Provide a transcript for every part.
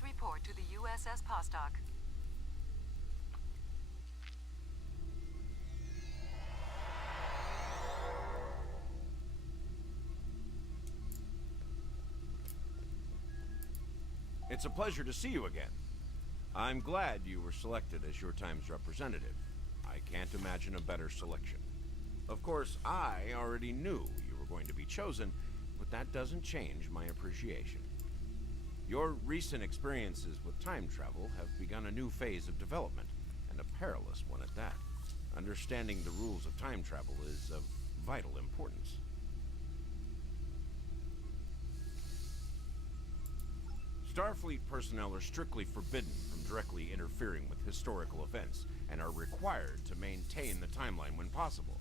Please report to the USS Postock. It's a pleasure to see you again. I'm glad you were selected as your time's representative. I can't imagine a better selection. Of course, I already knew you were going to be chosen, but that doesn't change my appreciation. Your recent experiences with time travel have begun a new phase of development, and a perilous one at that. Understanding the rules of time travel is of vital importance. Starfleet personnel are strictly forbidden from directly interfering with historical events, and are required to maintain the timeline when possible.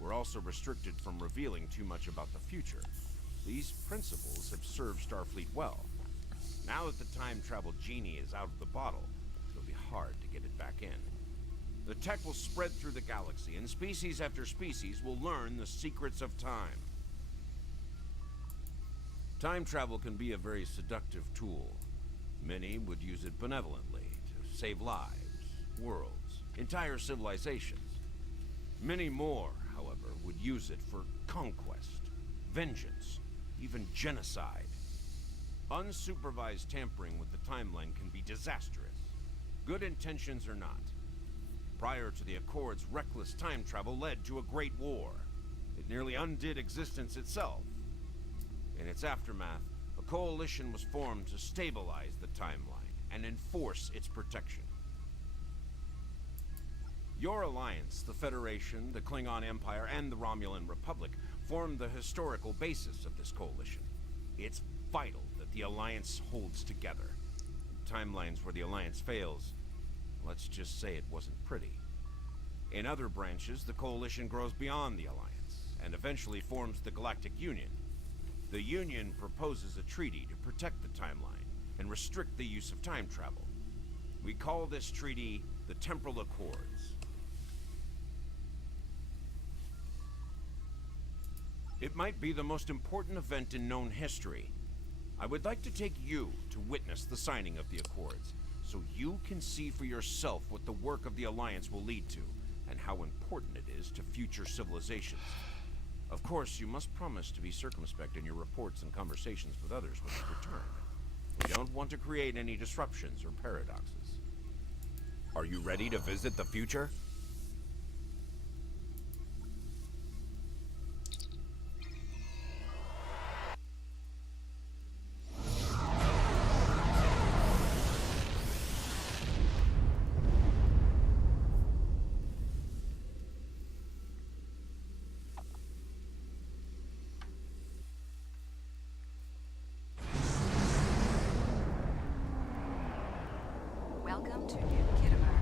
We're also restricted from revealing too much about the future. These principles have served Starfleet well. Now that the time travel genie is out of the bottle, it'll be hard to get it back in. The tech will spread through the galaxy, and species after species will learn the secrets of time. Time travel can be a very seductive tool. Many would use it benevolently to save lives, worlds, entire civilizations. Many more, however, would use it for conquest, vengeance, even genocide. Unsupervised tampering with the timeline can be disastrous. Good intentions or not. Prior to the Accords, reckless time travel led to a great war. It nearly undid existence itself. In its aftermath, a coalition was formed to stabilize the timeline and enforce its protection. Your alliance, the Federation, the Klingon Empire, and the Romulan Republic, form the historical basis of this coalition. It's vital that the Alliance holds together. In timelines where the Alliance fails, let's just say it wasn't pretty. In other branches, the coalition grows beyond the Alliance, and eventually forms the Galactic Union. The Union proposes a treaty to protect the timeline and restrict the use of time travel. We call this treaty the Temporal Accords. It might be the most important event in known history. I would like to take you to witness the signing of the Accords, so you can see for yourself what the work of the Alliance will lead to, and how important it is to future civilizations. Of course, you must promise to be circumspect in your reports and conversations with others when you return. We don't want to create any disruptions or paradoxes. Are you ready to visit the future? Welcome to New Kittimer.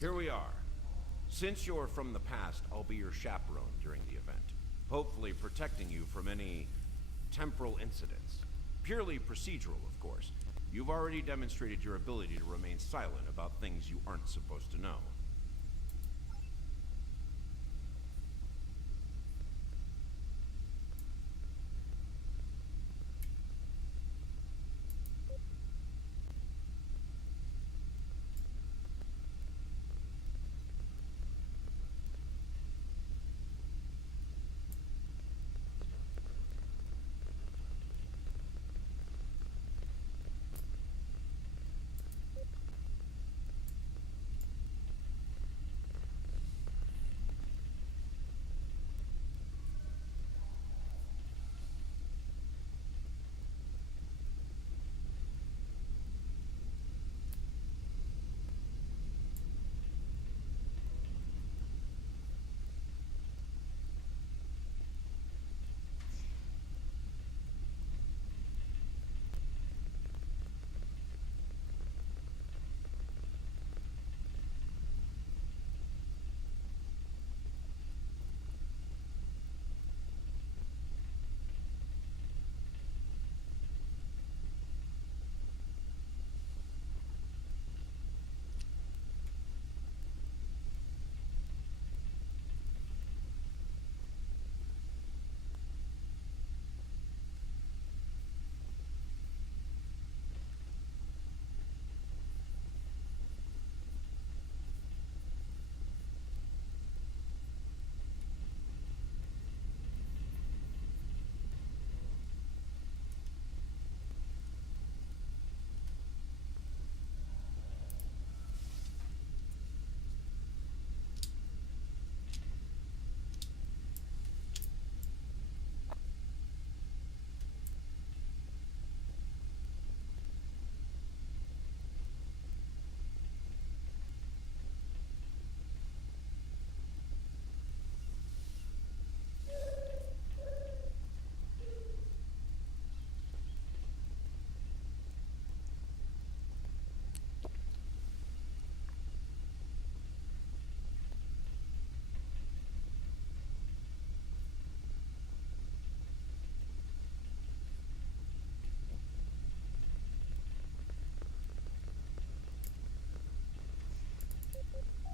Here we are. Since you're from the past, I'll be your chaperone during the event, hopefully protecting you from any temporal incidents. Purely procedural, of course. You've already demonstrated your ability to remain silent about things you aren't supposed to know.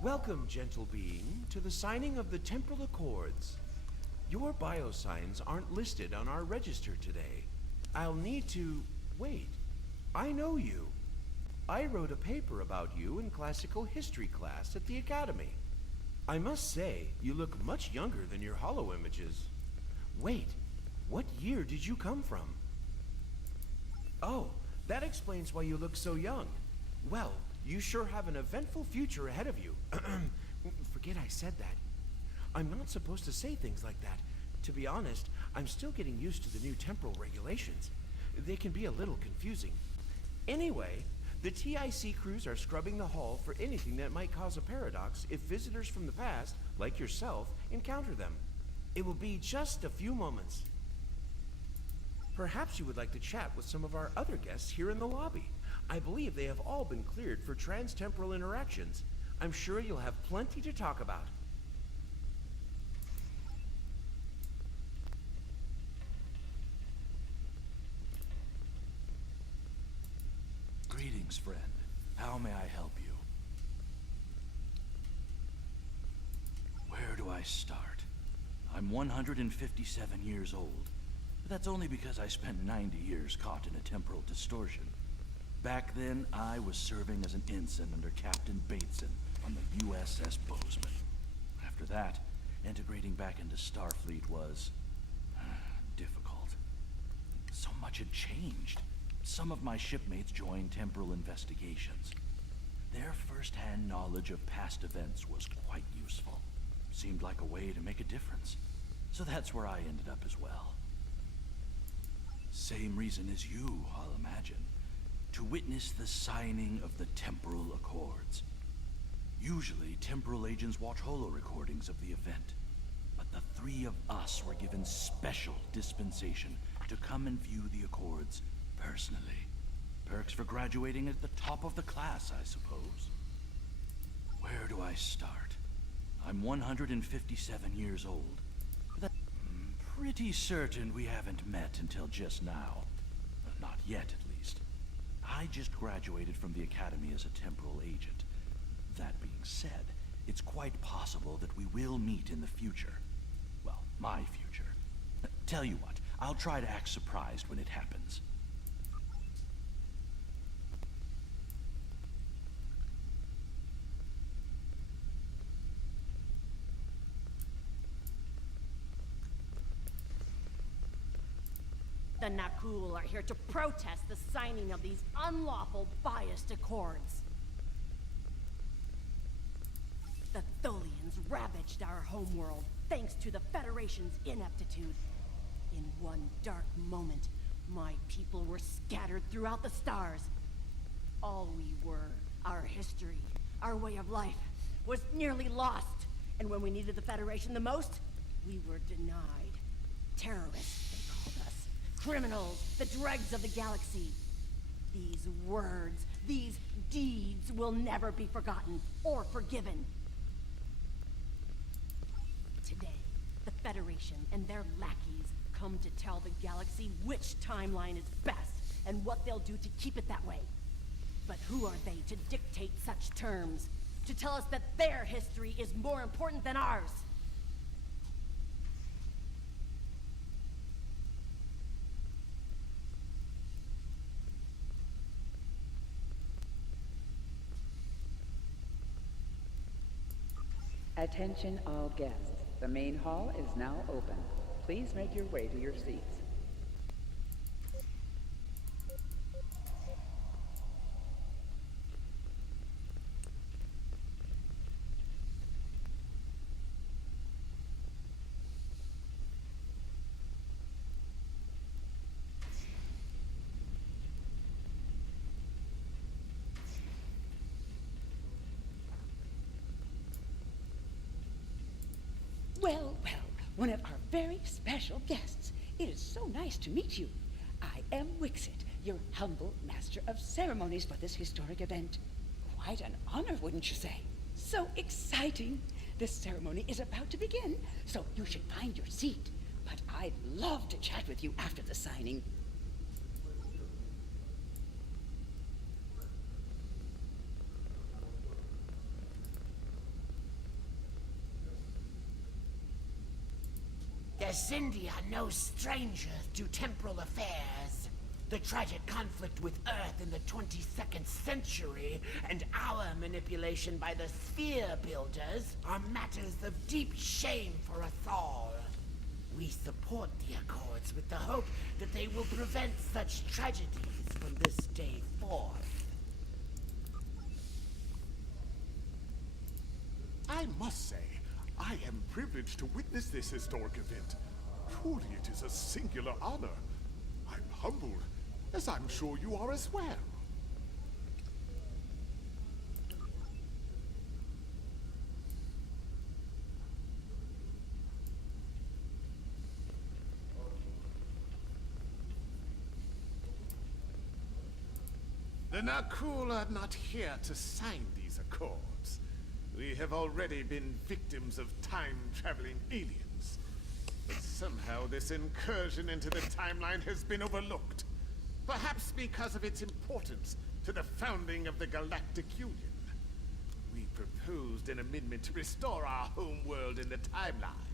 Welcome, gentle being, to the signing of the Temporal Accords. Your biosigns aren't listed on our register today. I'll need to... Wait. I know you. I wrote a paper about you in classical history class at the Academy. I must say, you look much younger than your holo images. Wait, what year did you come from? Oh, that explains why you look so young. Well, you sure have an eventful future ahead of you. Forget I said that. I'm not supposed to say things like that. To be honest, I'm still getting used to the new temporal regulations. They can be a little confusing. Anyway, the TIC crews are scrubbing the hall for anything that might cause a paradox if visitors from the past, like yourself, encounter them. It will be just a few moments. Perhaps you would like to chat with some of our other guests here in the lobby. I believe they have all been cleared for trans-temporal interactions. I'm sure you'll have plenty to talk about. Greetings, friend. How may I help you? Where do I start? I'm 157 years old. But that's only because I spent 90 years caught in a temporal distortion. Back then, I was serving as an ensign under Captain Bateson on the USS Bozeman. After that, integrating back into Starfleet was... difficult. So much had changed. Some of my shipmates joined temporal investigations. Their first-hand knowledge of past events was quite useful. Seemed like a way to make a difference. So that's where I ended up as well. Same reason as you, I'll imagine. To witness the signing of the Temporal Accords. Usually, temporal agents watch holo recordings of the event. But the three of us were given special dispensation to come and view the Accords personally. Perks for graduating at the top of the class, I suppose. Where do I start? I'm 157 years old. I'm pretty certain we haven't met until just now. Not yet, at least. I just graduated from the Academy as a temporal agent. That being said, it's quite possible that we will meet in the future. Well, my future. Tell you what, I'll try to act surprised when it happens. The Nakul are here to protest the signing of these unlawful, biased accords. The Tholians ravaged our homeworld thanks to the Federation's ineptitude. In one dark moment, my people were scattered throughout the stars. All we were, our history, our way of life, was nearly lost. And when we needed the Federation the most, we were denied. Terrorists, they called us. Criminals, the dregs of the galaxy. These words, these deeds will never be forgotten or forgiven. Today, the Federation and their lackeys come to tell the galaxy which timeline is best and what they'll do to keep it that way. But who are they to dictate such terms? To tell us that their history is more important than ours? Attention all guests. The main hall is now open. Please make your way to your seats. Well, one of our very special guests. It is so nice to meet you. I am Wixit, your humble master of ceremonies for this historic event. Quite an honor, wouldn't you say? So exciting. The ceremony is about to begin, so you should find your seat. But I'd love to chat with you after the signing. The Xindi are no strangers to temporal affairs. The tragic conflict with Earth in the 22nd century and our manipulation by the Sphere Builders are matters of deep shame for us all. We support the Accords with the hope that they will prevent such tragedies from this day forth. I must say, I am privileged to witness this historic event. Truly, it is a singular honor. I'm humbled, as I'm sure you are as well. The Nakul are not here to sign these accords. We have already been victims of time-traveling aliens. But somehow this incursion into the timeline has been overlooked. Perhaps because of its importance to the founding of the Galactic Union. We proposed an amendment to restore our home world in the timeline,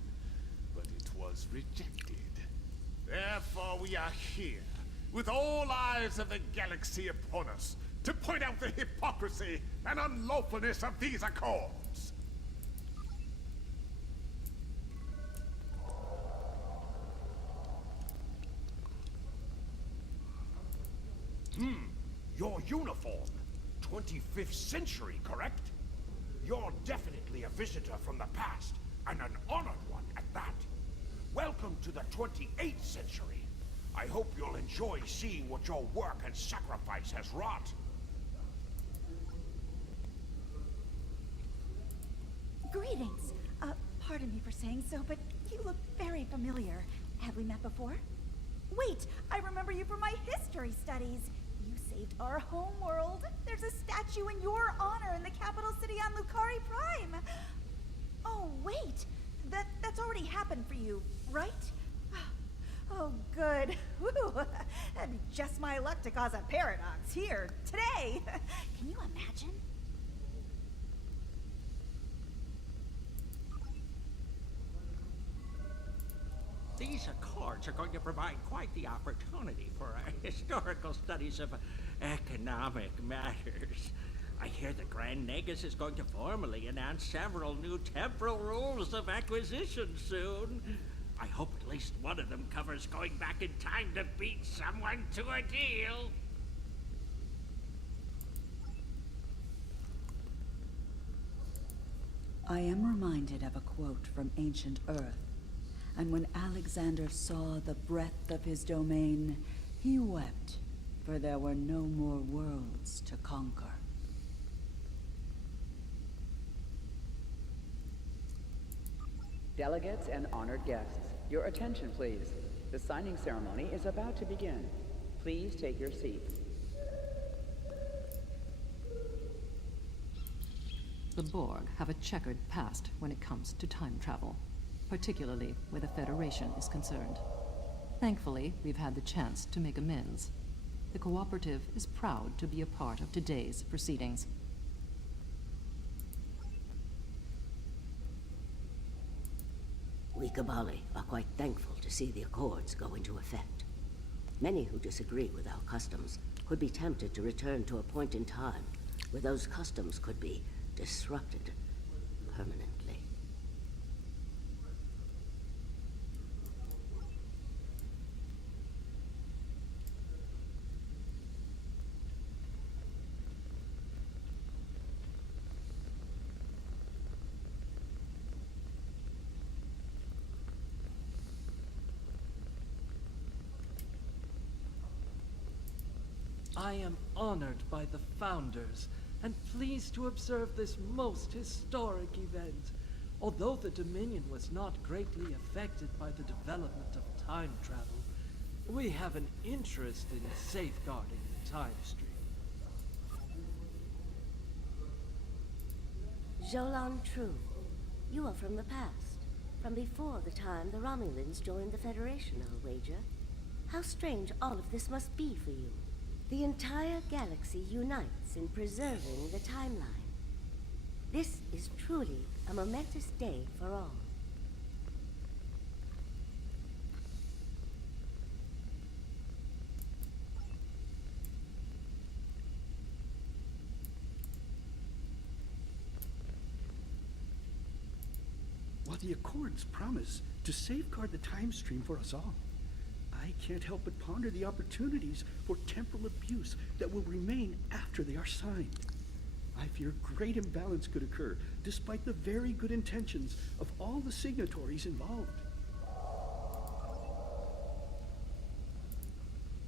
but it was rejected. Therefore we are here, with all eyes of the galaxy upon us, to point out the hypocrisy and unlawfulness of these accords. Your uniform. 25th century, correct? You're definitely a visitor from the past, and an honored one at that. Welcome to the 28th century. I hope you'll enjoy seeing what your work and sacrifice has wrought. Greetings. Pardon me for saying so, but you look very familiar. Have we met before? Wait, I remember you from my history studies. You saved our homeworld. There's a statue in your honor in the capital city on Lucari Prime. Oh, wait. That's already happened for you, right? Oh, good. Whew. That'd be just my luck to cause a paradox here, today. Can you imagine? These accords are going to provide quite the opportunity for historical studies of economic matters. I hear the Grand Negus is going to formally announce several new temporal rules of acquisition soon. I hope at least one of them covers going back in time to beat someone to a deal. I am reminded of a quote from ancient Earth. And when Alexander saw the breadth of his domain, he wept, for there were no more worlds to conquer. Delegates and honored guests, your attention please. The signing ceremony is about to begin. Please take your seats. The Borg have a checkered past when it comes to time travel, particularly where the Federation is concerned. Thankfully, we've had the chance to make amends. The Cooperative is proud to be a part of today's proceedings. We Kabali are quite thankful to see the Accords go into effect. Many who disagree with our customs could be tempted to return to a point in time where those customs could be disrupted permanently. I am honored by the Founders, and pleased to observe this most historic event. Although the Dominion was not greatly affected by the development of time travel, we have an interest in safeguarding the time stream. Jolan True, you are from the past, from before the time the Romulans joined the Federation, I'll wager. How strange all of this must be for you. The entire galaxy unites in preserving the timeline. This is truly a momentous day for all. while the Accords promise to safeguard the time stream for us all, I can't help but ponder the opportunities for temporal abuse that will remain after they are signed. I fear great imbalance could occur, despite the very good intentions of all the signatories involved.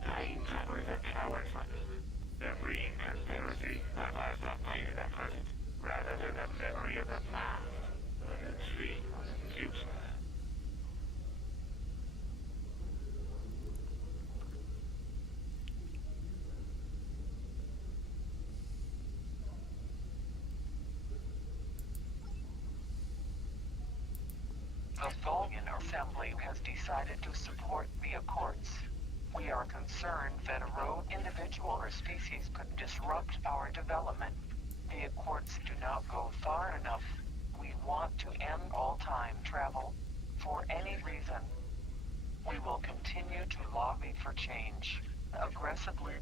Time travel is a coward's weapon. The green conspiracy that lies behind the present, rather than the memory of the past, or the dream of the future. The Tholian Assembly has decided to support the Accords. We are concerned that a rogue individual or species could disrupt our development. The Accords do not go far enough. We want to end all time travel for any reason. We will continue to lobby for change aggressively.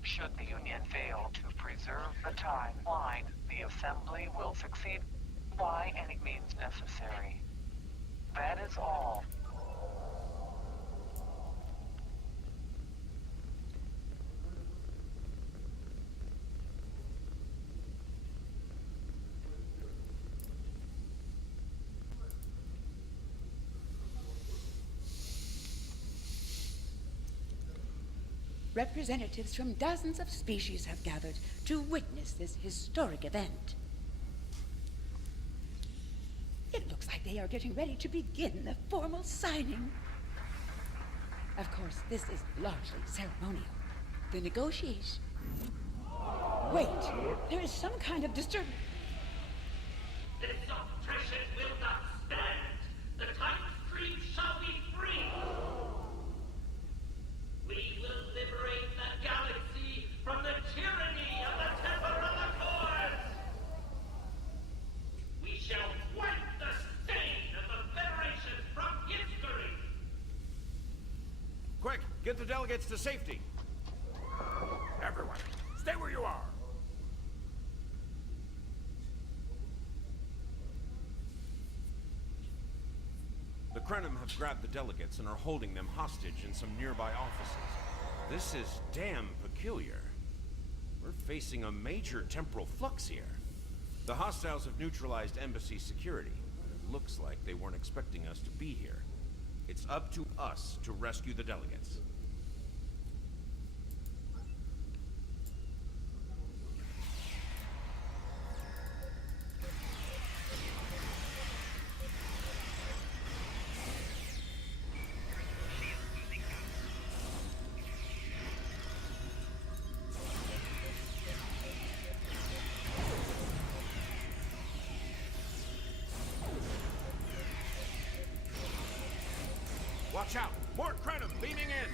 Should the Union fail to preserve the timeline, the Assembly will succeed by any means necessary. That is all. Representatives from dozens of species have gathered to witness this historic event. It looks like they are getting ready to begin the formal signing. Of course, this is largely ceremonial. The negotiation... Wait, there is some kind of disturbance. This oppression will not stand. The time stream shall be free. We will liberate the galaxy from the tyranny of the temporal accords. We shall wipe the stain of the Federation from history. Quick, get the delegates to safety. Everyone, stay where you are. The Krenim have grabbed the delegates and are holding them hostage in some nearby offices. This is damn peculiar. We're facing a major temporal flux here. The hostiles have neutralized embassy security. It looks like they weren't expecting us to be here. It's up to us to rescue the delegates. Watch out! More Krenim beaming in!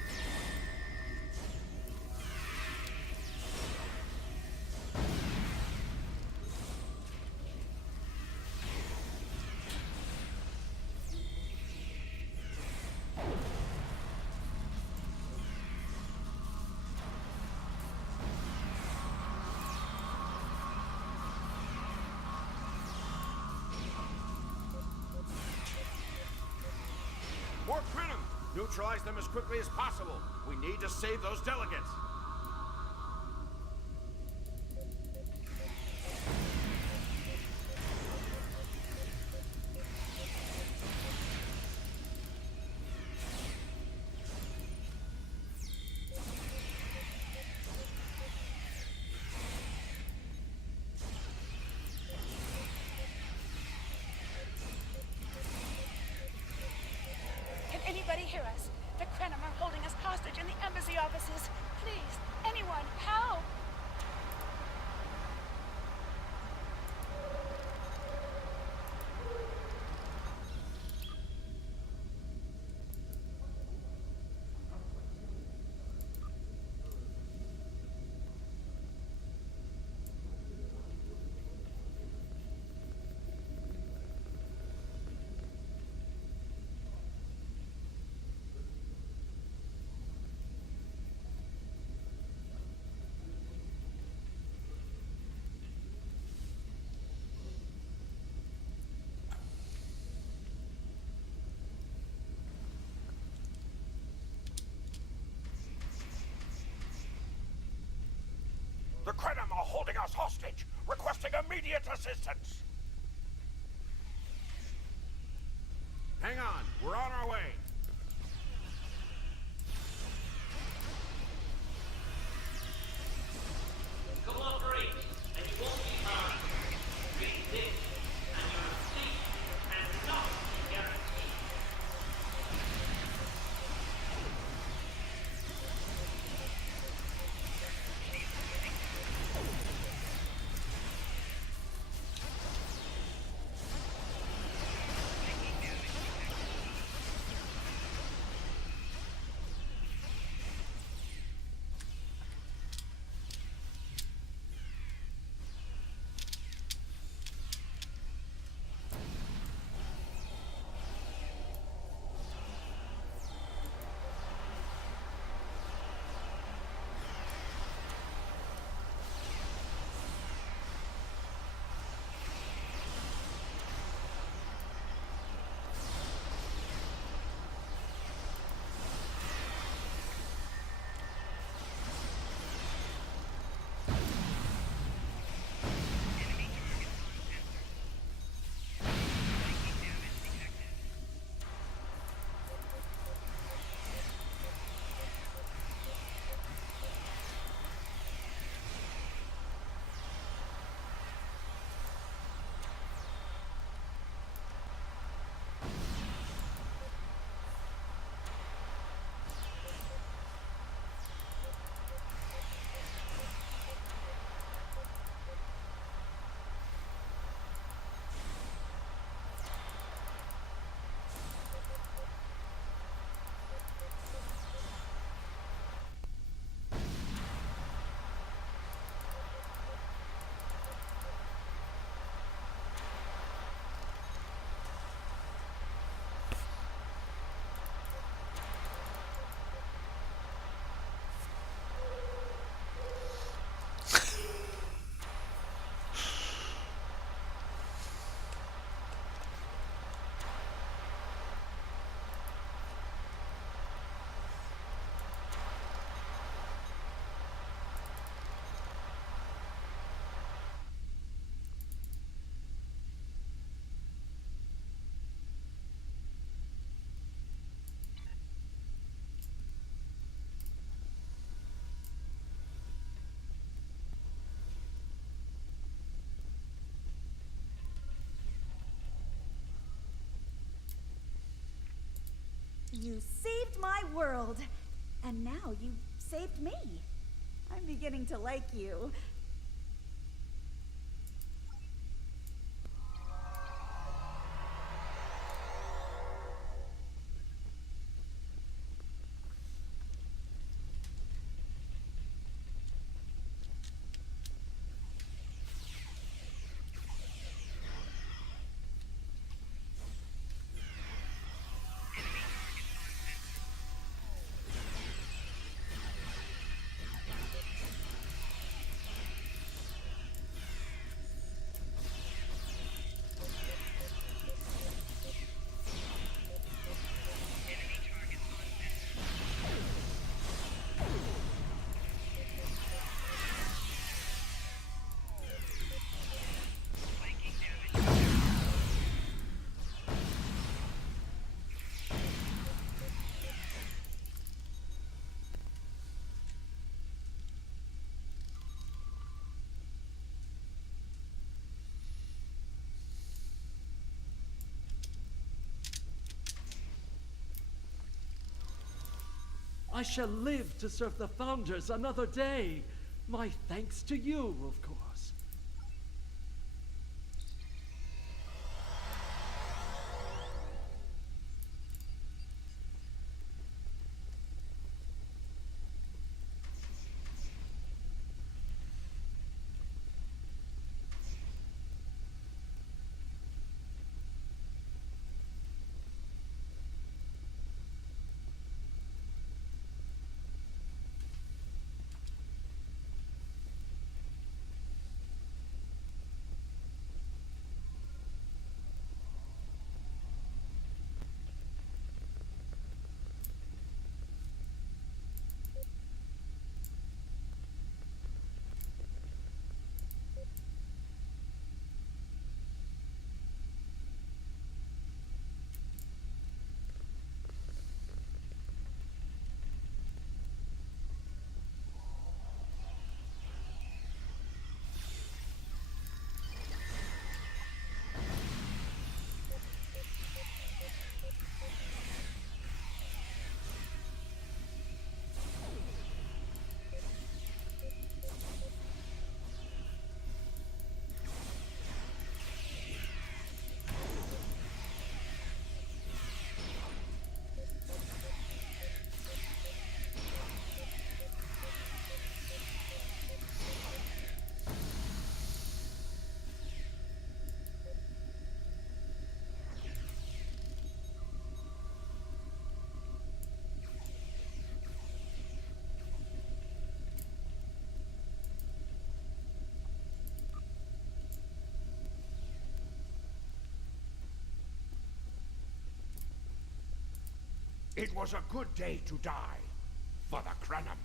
More Krenim! Neutralize them as quickly as possible. We need to save those delegates. Can anybody hear us? The Krenim are holding us hostage in the embassy offices. Please, holding us hostage, requesting immediate assistance. Hang on, we're on our way. Cooperate, and you won't be harmed. Read this, and your safety cannot be guaranteed. You saved my world, and now you saved me. I'm beginning to like you. I shall live to serve the Founders another day. My thanks to you, of course. It was a good day to die for the Krenim.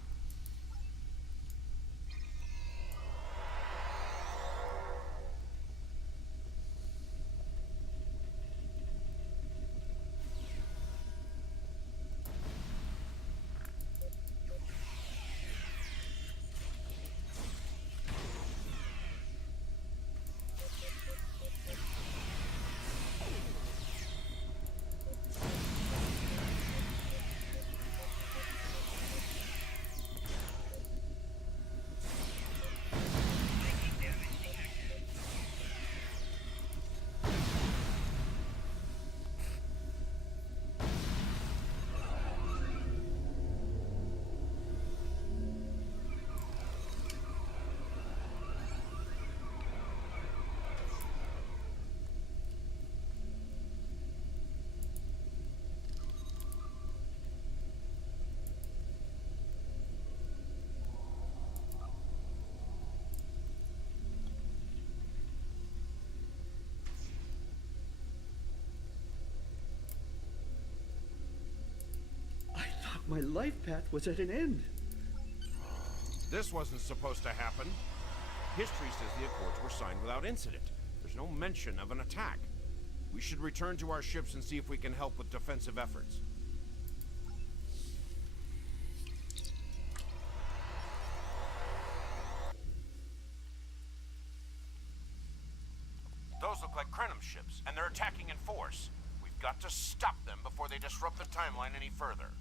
My life path was at an end. This wasn't supposed to happen. History says the Accords were signed without incident. There's no mention of an attack. We should return to our ships and see if we can help with defensive efforts. Those look like Krenim ships, and they're attacking in force. We've got to stop them before they disrupt the timeline any further.